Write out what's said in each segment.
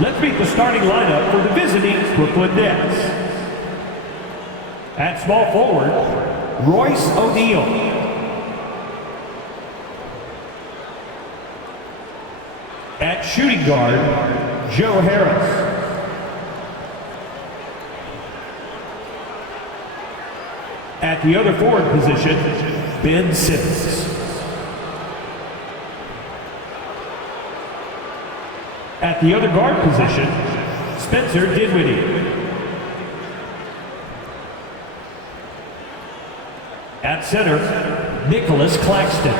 Let's meet the starting lineup for the visiting Brooklyn Nets. At small forward, Royce O'Neal. At shooting guard, Joe Harris. At the other forward position, Ben Simmons. At the other guard position, Spencer Dinwiddie. At center, Nicholas Claxton.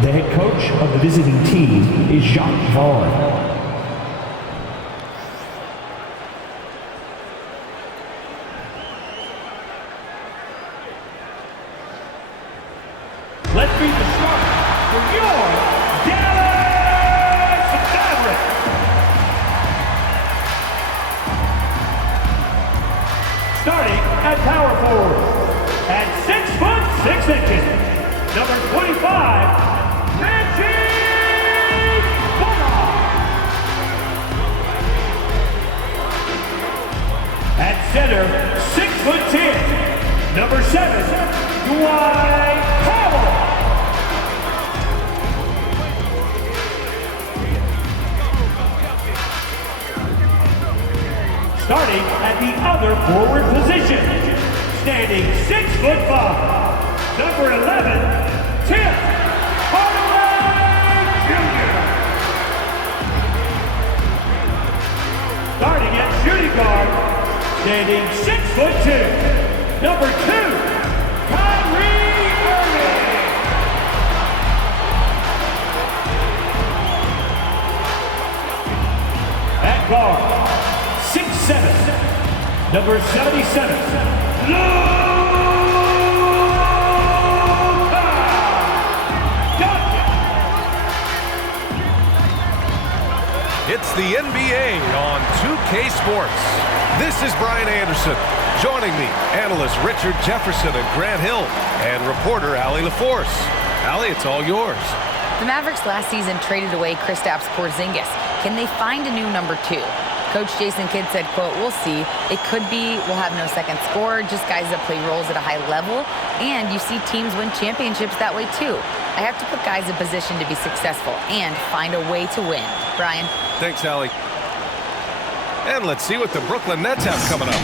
The head coach of the visiting team is Jacques Vaughn. Let's meet the start for your Dallas Mavericks. Starting at power forward, at 6'6", number 25, Reggie Bullock. At center, 6'10", number 7, Dwight Powell. Starting at the other forward position, standing 6'5", number 11, Tim Hardaway Jr. Starting at shooting guard, standing 6'2", number 2, Kyrie Irving. At guard, 6'7", number 77, Luka Doncic. It's the NBA on 2K Sports. This is Brian Anderson. Joining me, analysts Richard Jefferson and Grant Hill, and reporter Allie LaForce. Allie, it's all yours. The Mavericks last season traded away Kristaps Porzingis. Can they find a new number 2? Coach Jason Kidd said, quote, "We'll see. It could be we'll have no second scorer, just guys that play roles at a high level. And you see teams win championships that way, too. I have to put guys in position to be successful and find a way to win." Brian. Thanks, Allie. And let's see what the Brooklyn Nets have coming up.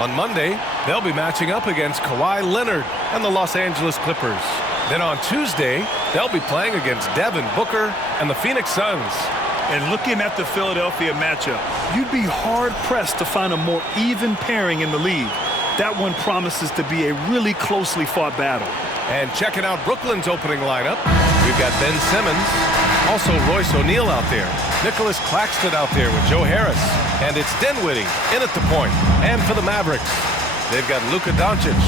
On Monday, they'll be matching up against Kawhi Leonard and the Los Angeles Clippers. Then on Tuesday, they'll be playing against Devin Booker and the Phoenix Suns. And looking at the Philadelphia matchup, you'd be hard-pressed to find a more even pairing in the league. That one promises to be a really closely fought battle. And checking out Brooklyn's opening lineup, we've got Ben Simmons, also Royce O'Neal out there, Nicholas Claxton out there with Joe Harris, and it's Dinwiddie in at the point. And for the Mavericks, they've got Luka Doncic,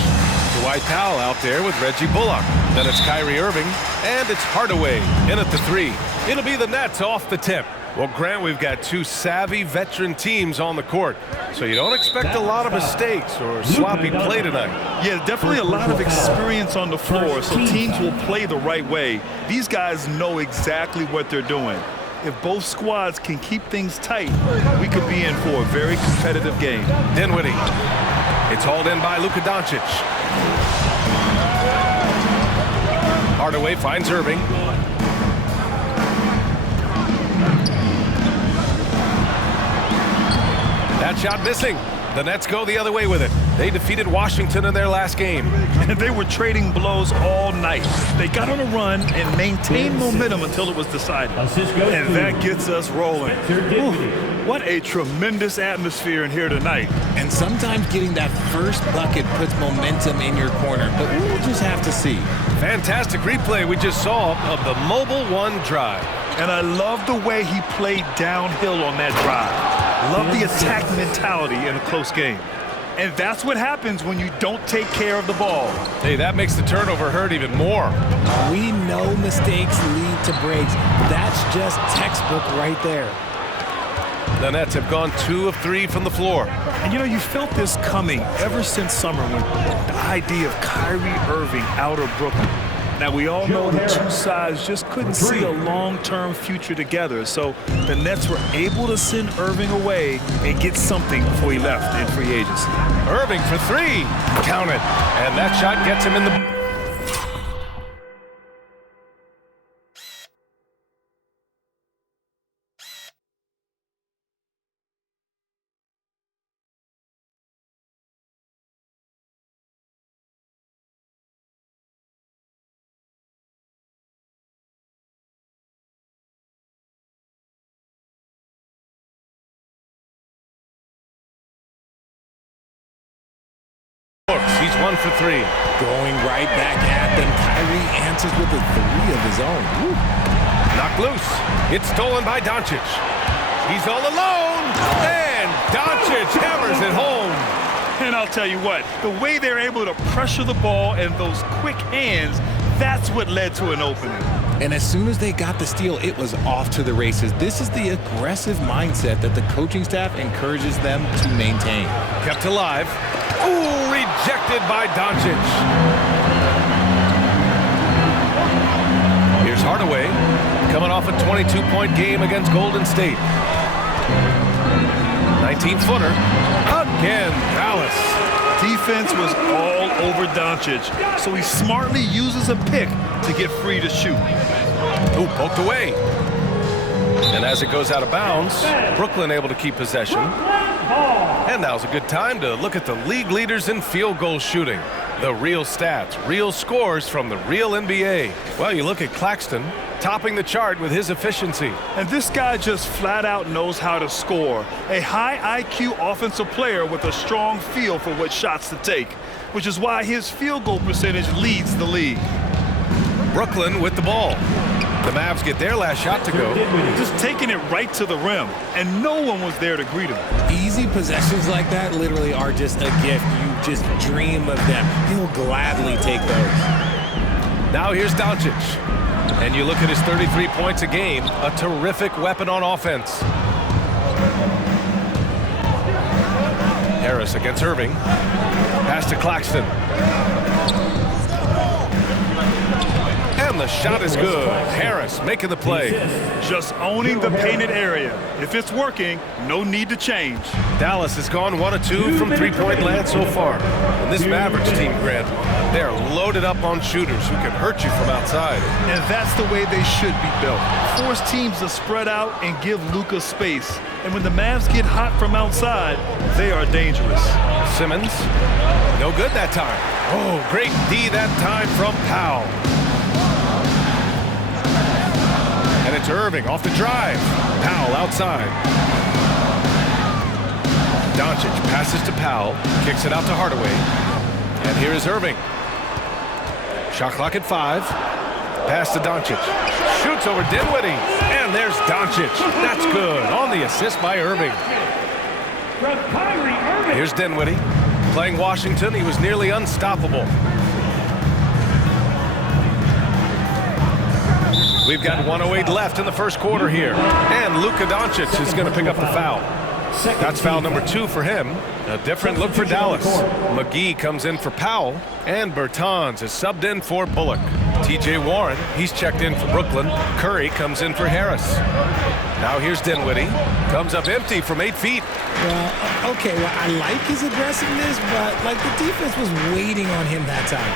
Dwight Powell out there with Reggie Bullock. Then it's Kyrie Irving, and it's Hardaway in at the 3. It'll be the Nets off the tip. Well, Grant, we've got two savvy veteran teams on the court, so you don't expect a lot of mistakes or sloppy play tonight. Yeah, definitely a lot of experience on the floor, so teams will play the right way. These guys know exactly what they're doing. If both squads can keep things tight, we could be in for a very competitive game. Dinwiddie. It's hauled in by Luka Doncic. Hardaway finds Irving. That shot missing. The Nets go the other way with it. They defeated Washington in their last game. And they were trading blows all night. They got on a run and maintained momentum until it was decided. And that gets us rolling. Ooh, what a tremendous atmosphere in here tonight. And sometimes getting that first bucket puts momentum in your corner, but we'll just have to see. Fantastic replay we just saw of the Mobile One drive. And I love the way he played downhill on that drive. Love the attack mentality in a close game. And that's what happens when you don't take care of the ball. Hey, that makes the turnover hurt even more. We know mistakes lead to breaks. That's just textbook right there. The Nets have gone 2 of 3 from the floor. And you know, you felt this coming ever since summer when the idea of Kyrie Irving out of Brooklyn. Now, we all know the two sides just couldn't see a long-term future together, so the Nets were able to send Irving away and get something before he left in free agency. Irving for three. Count it. And that shot gets him in the... He's 1 for 3. Going right back at them. Kyrie answers with a three of his own. Woo. Knocked loose. It's stolen by Doncic. He's all alone. And Doncic hammers it home. And I'll tell you what, the way they're able to pressure the ball and those quick hands, that's what led to an opening. And as soon as they got the steal, it was off to the races. This is the aggressive mindset that the coaching staff encourages them to maintain. Kept alive. Ooh, rejected by Doncic. Here's Hardaway, coming off a 22-point game against Golden State. 19-footer. Again, Dallas. Defense was all over Doncic, so he smartly uses a pick to get free to shoot. Ooh, poked away. And as it goes out of bounds, Brooklyn able to keep possession. And now's a good time to look at the league leaders in field goal shooting. The real stats, real scores from the real NBA. Well, you look at Claxton, topping the chart with his efficiency. And this guy just flat out knows how to score. A high IQ offensive player with a strong feel for what shots to take, which is why his field goal percentage leads the league. Brooklyn with the ball. The Mavs get their last shot to go. Just taking it right to the rim, and no one was there to greet him. Easy possessions like that literally are just a gift. You just dream of them. He'll gladly take those. Now here's Doncic. And you look at his 33 points a game, a terrific weapon on offense. Harris against Irving. Pass to Claxton. And the shot is good. Harris making the play. Just owning the painted area. If it's working, no need to change. Dallas has gone 1 of 2 from three-point land so far. And this Mavericks team, Grant, they're loaded up on shooters who can hurt you from outside. And that's the way they should be built. Force teams to spread out and give Luka space. And when the Mavs get hot from outside, they are dangerous. Simmons, no good that time. Oh, great D that time from Powell. And it's Irving off the drive. Powell outside. Doncic passes to Powell, kicks it out to Hardaway. And here is Irving. Shot clock at 5. Pass to Doncic. Shoots over Dinwiddie. And there's Doncic. That's good on the assist by Irving. Here's Dinwiddie. Playing Washington, he was nearly unstoppable. We've got 1:08 left in the first quarter here. And Luka Doncic is going to pick up the foul. That's foul number 2 for him. A different look for Dallas. McGee comes in for Powell. And Bertans is subbed in for Bullock. T.J. Warren, he's checked in for Brooklyn. Curry comes in for Harris. Now here's Dinwiddie. Comes up empty from 8 feet. Well, okay, well, I like his aggressiveness, but like the defense was waiting on him that time.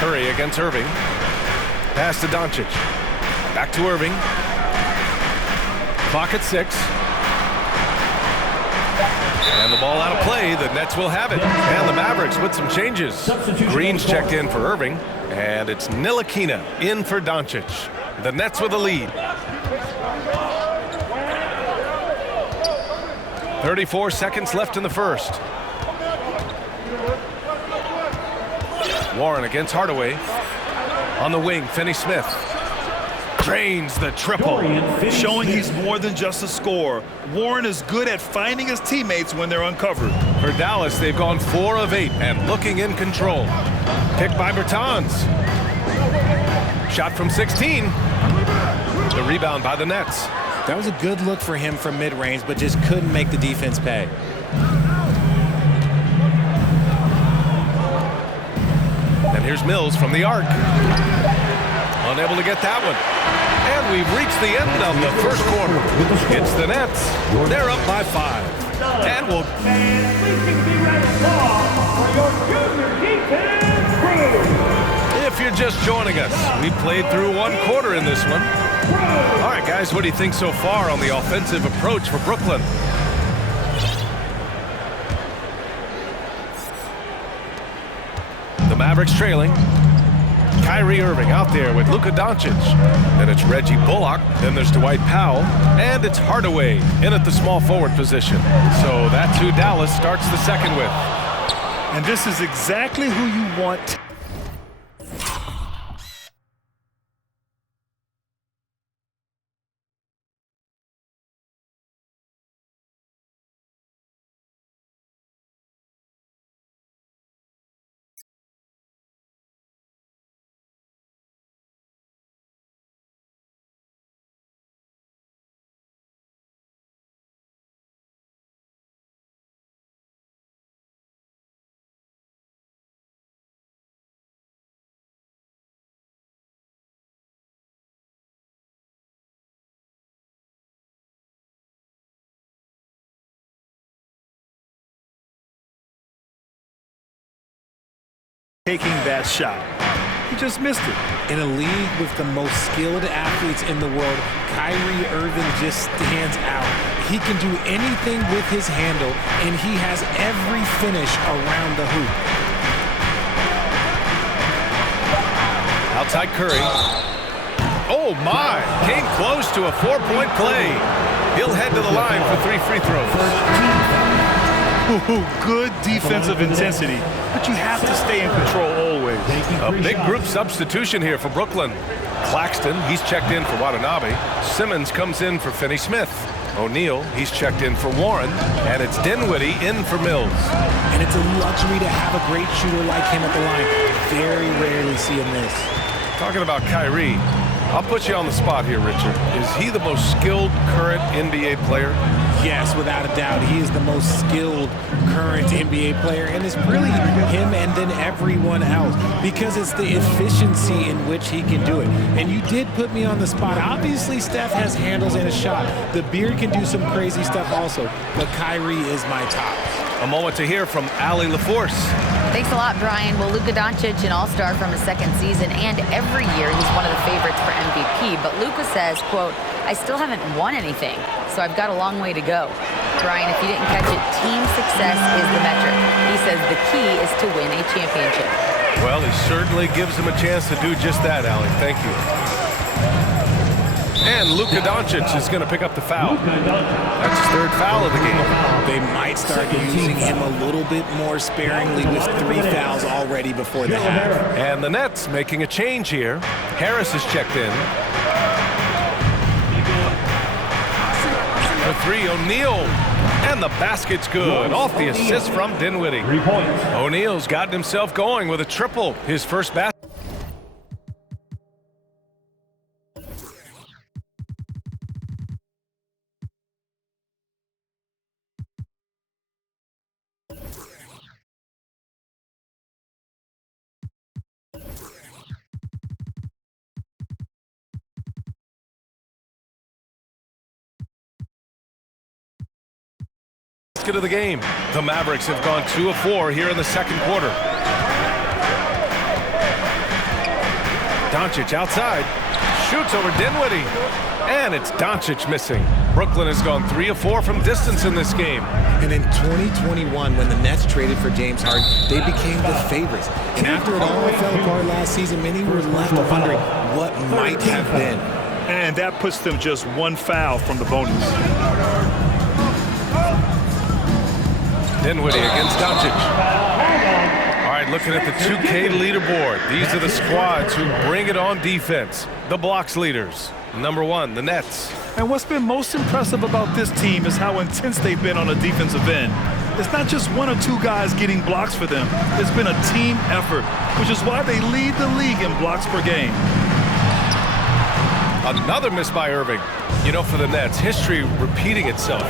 Curry against Irving. Pass to Doncic. Back to Irving. Clock at 6. And the ball out of play. The Nets will have it. And the Mavericks with some changes. Green's checked in for Irving. And it's Ntilikina in for Doncic. The Nets with the lead. 34 seconds left in the first. Warren against Hardaway. On the wing, Finney-Smith. Drains the triple. Showing he's more than just a scorer. Warren is good at finding his teammates when they're uncovered. For Dallas, they've gone 4 of 8 and looking in control. Picked by Bertans. Shot from 16. The rebound by the Nets. That was a good look for him from mid-range, but just couldn't make the defense pay. Here's Mills from the arc. Unable to get that one. And we've reached the end of the first quarter. It's the Nets. They're up by 5. And we'll... If you're just joining us, we played through one quarter in this one. All right, guys, what do you think so far on the offensive approach for Brooklyn? The Mavericks trailing. Kyrie Irving out there with Luka Doncic. Then it's Reggie Bullock. Then there's Dwight Powell. And it's Hardaway in at the small forward position. So that's who Dallas starts the second with. And this is exactly who you want. Taking that shot. He just missed it. In a league with the most skilled athletes in the world, Kyrie Irving just stands out. He can do anything with his handle, and he has every finish around the hoop. Outside Curry. Oh, my. Came close to a 4-point play. He'll head to the line for 3 free throws. Good defensive intensity, but you have to stay in control always. A big group substitution here for Brooklyn. Claxton, he's checked in for Watanabe. Simmons comes in for Finney-Smith. O'Neal, he's checked in for Warren. And it's Dinwiddie in for Mills. And it's a luxury to have a great shooter like him at the line. Very rarely see him miss. Talking about Kyrie, I'll put you on the spot here, Richard. Is he the most skilled current NBA player? Yes, without a doubt. He is the most skilled current NBA player, and it's really him and then everyone else because it's the efficiency in which he can do it. And you did put me on the spot. Obviously, Steph has handles and a shot. The Beard can do some crazy stuff also, but Kyrie is my top. A moment to hear from Allie LaForce. Thanks a lot, Brian. Well, Luka Doncic, an all-star from his second season, and every year he's one of the favorites for MVP. But Luka says, quote, I still haven't won anything, so I've got a long way to go. Brian, if you didn't catch it, team success is the metric. He says the key is to win a championship. Well, he certainly gives him a chance to do just that, Allie. Thank you. And Luka Doncic is going to pick up the foul. That's his third foul of the game. They might start using him a little bit more sparingly with 3 fouls already before the half. And the Nets making a change here. Harris is checked in. For 3, O'Neal. And the basket's good. Off the assist from Dinwiddie. 3 points. O'Neal's gotten himself going with a triple. His first basket. Of the game. The Mavericks have gone 2 of 4 here in the second quarter. Doncic outside. Shoots over Dinwiddie. And it's Doncic missing. Brooklyn has gone 3 of 4 from distance in this game. And in 2021, when the Nets traded for James Harden, they became the favorites. And after it all fell apart last season, many were left wondering what might have been. And that puts them just 1 foul from the bonus. Dinwiddie against Doncic. All right, looking at the 2K leaderboard. These are the squads who bring it on defense. The blocks leaders. Number 1, the Nets. And what's been most impressive about this team is how intense they've been on the defensive end. It's not just 1 or 2 guys getting blocks for them. It's been a team effort, which is why they lead the league in blocks per game. Another miss by Irving. You know, for the Nets, history repeating itself.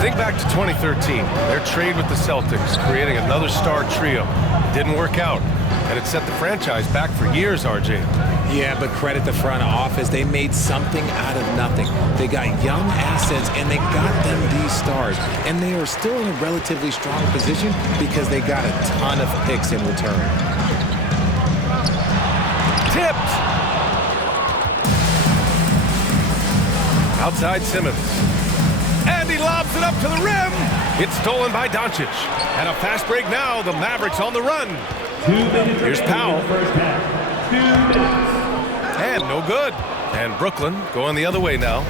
Think back to 2013, their trade with the Celtics, creating another star trio. Didn't work out, and it set the franchise back for years, RJ. Yeah, but credit the front office. They made something out of nothing. They got young assets, and they got them these stars. And they are still in a relatively strong position because they got a ton of picks in return. Tipped. Outside Simmons. And he lobs it up to the rim. It's stolen by Doncic. And a fast break now. The Mavericks on the run. 2 minutes. Here's Powell. First half. 2 minutes. And no good. And Brooklyn going the other way now.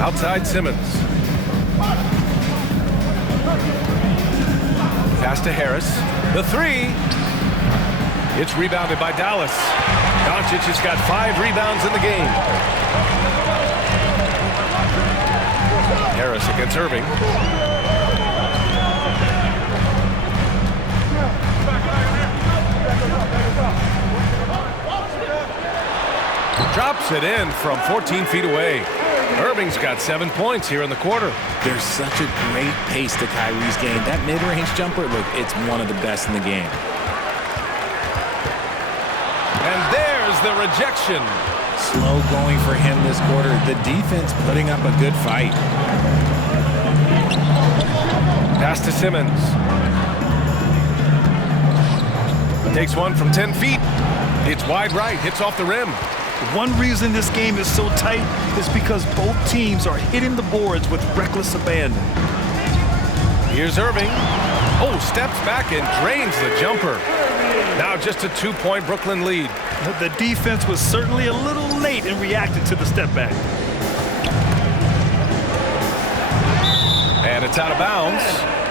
Outside Simmons. Pass to Harris. The three. It's rebounded by Dallas. Doncic has got 5 rebounds in the game. Harris against Irving. Drops it in from 14 feet away. Irving's got 7 points here in the quarter. There's such a great pace to Kyrie's game. That mid-range jumper, look, it's one of the best in the game. And there's the rejection. Slow going for him this quarter. The defense putting up a good fight. Pass to Simmons. Takes one from 10 feet. It's wide right, hits off the rim. One reason this game is so tight is because both teams are hitting the boards with reckless abandon. Here's Irving. Oh, steps back and drains the jumper. Now just a 2-point Brooklyn lead. The defense was certainly a little late in reacting to the step back. And it's out of bounds.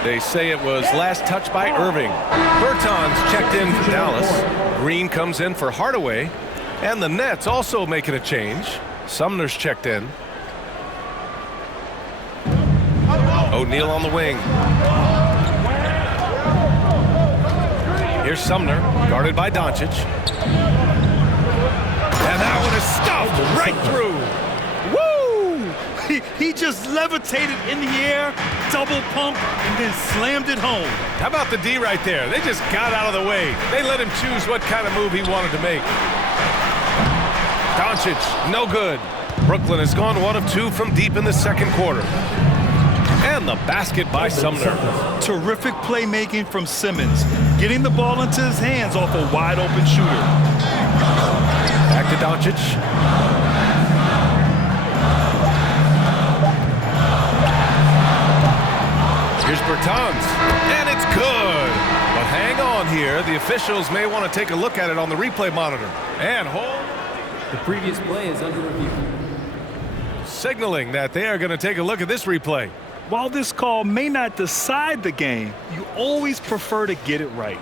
They say it was last touched by Irving. Bertans checked in for Dallas. Green comes in for Hardaway. And the Nets also making a change. Sumner's checked in. O'Neal on the wing. Here's Sumner, guarded by Doncic. And that one is stuffed right through. Woo! He just levitated in the air, double pump, and then slammed it home. How about the D right there? They just got out of the way. They let him choose what kind of move he wanted to make. Doncic, no good. Brooklyn has gone 1 of 2 from deep in the second quarter. And the basket by Sumner. Terrific playmaking from Simmons, getting the ball into his hands off a wide-open shooter. Back to Doncic. Here's Bertans, and it's good. But hang on here. The officials may want to take a look at it on the replay monitor. And hold. The previous play is under review. Signaling that they are going to take a look at this replay. While this call may not decide the game, you always prefer to get it right.